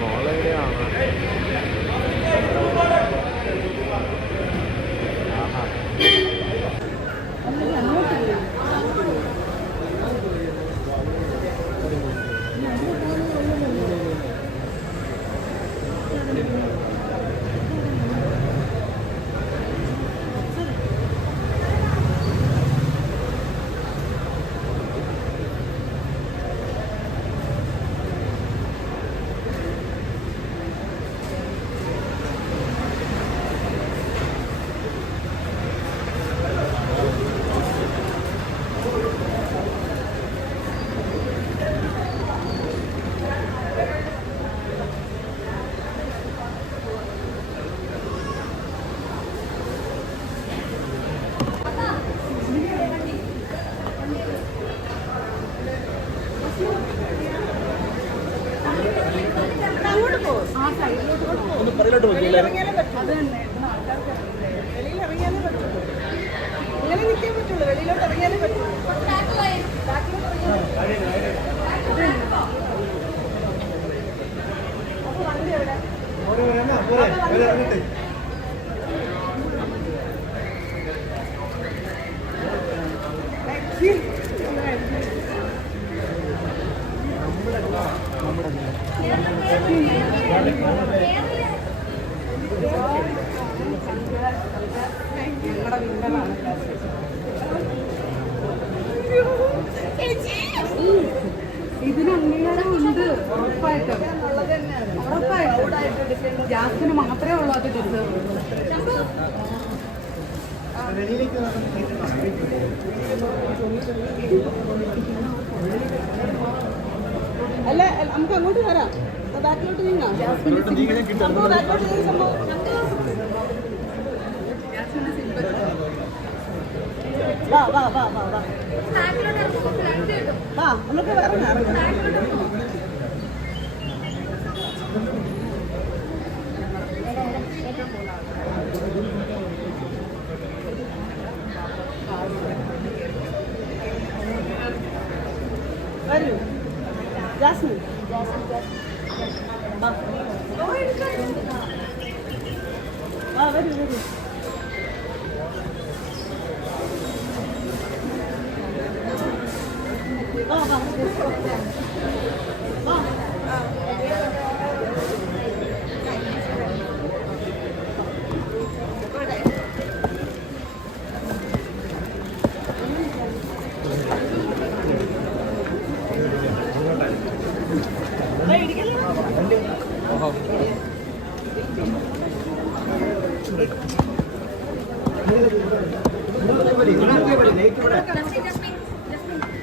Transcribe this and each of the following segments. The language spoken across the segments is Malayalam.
毛ป็啊 ഇങ്ങനെ നിൽക്കാൻ പറ്റുള്ളൂ വെളിയിലോട്ട് ഇറങ്ങിയാലേ പറ്റുള്ളൂ അപ്പൊ വണ്ടി എവിടെ ഞങ്ങളുടെ വിന്നലാണ് ഇതിന് ഉറപ്പായിട്ടും. ഉറപ്പായിട്ടും. ജാസ്മിന് മാത്രമേ ഉള്ളൂ അത് ഡിസേർവ് അല്ല നമുക്ക് അങ്ങോട്ട് വരാം. ബാക്കിലോട്ട് നീങ്ങാം. ബാക്കിലോട്ട് നീങ്ങി സംഭവം. വാ വാ വാ വാ. വാ നമുക്ക് ഇറങ്ങാം ഇറങ്ങാം വരൂ. ജാസ്മിൻ. ജാസ്മിൻ വാ വരൂ വരൂ. വാ വാ വാ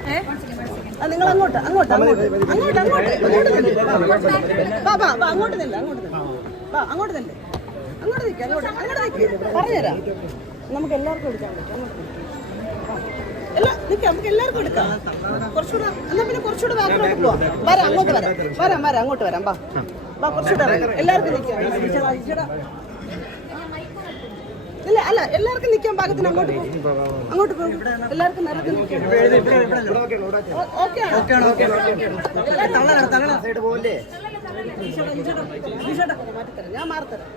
ആ, നിങ്ങൾ അങ്ങോട്ട് അങ്ങോട്ട് അങ്ങോട്ട്. അങ്ങോട്ട് അങ്ങോട്ട്. അങ്ങോട്ട് നില്ല്. വാ വാ വാ അങ്ങോട്ട് നില്ല അങ്ങോട്ട് നില്ല. വാ അങ്ങോട്ട് നില്ല. അങ്ങോട്ട് നിൽക്കുക അങ്ങോട്ട് അങ്ങോട്ട് നിൽക്കുക പറഞ്ഞുതരാം നമുക്ക് എല്ലാവർക്കും എടുക്കാൻ പറ്റും അങ്ങോട്ട്. അല്ല നിൽക്കാം നമുക്ക് എല്ലാവർക്കും എടുക്കാം. കുറച്ചുകൂടെ എന്നാ പിന്നെ കുറച്ചുകൂടെ ബാക്കിലോട്ട് പോവാം. വരാം അങ്ങോട്ട് വരാം. വരാം വരാം അങ്ങോട്ട് വരാം. വാ. വാ കുറച്ചുകൂടെ. എല്ലാവർക്കും നിൽക്കാം. ഇല്ല അല്ല എല്ലാവർക്കും നിൽക്കാൻ പാകത്തിന് അങ്ങോട്ട് പോകും അങ്ങോട്ട് പോകും എല്ലാവർക്കും ഓക്കെ ഞാൻ മാറത്തരാം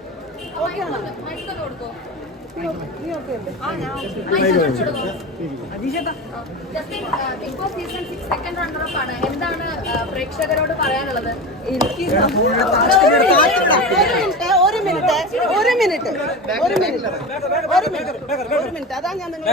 ഓക്കെ ആണോ. എന്താണ് പ്രേക്ഷകരോട് പറയാനുള്ളത്? എനിക്ക് മിനിറ്റ് ഒരു മിനിറ്റ് ഒരു മിനിറ്റ് ഒരു മിനിറ്റ് ഒരു മിനിറ്റ് അതാ ഞാൻ നിങ്ങൾ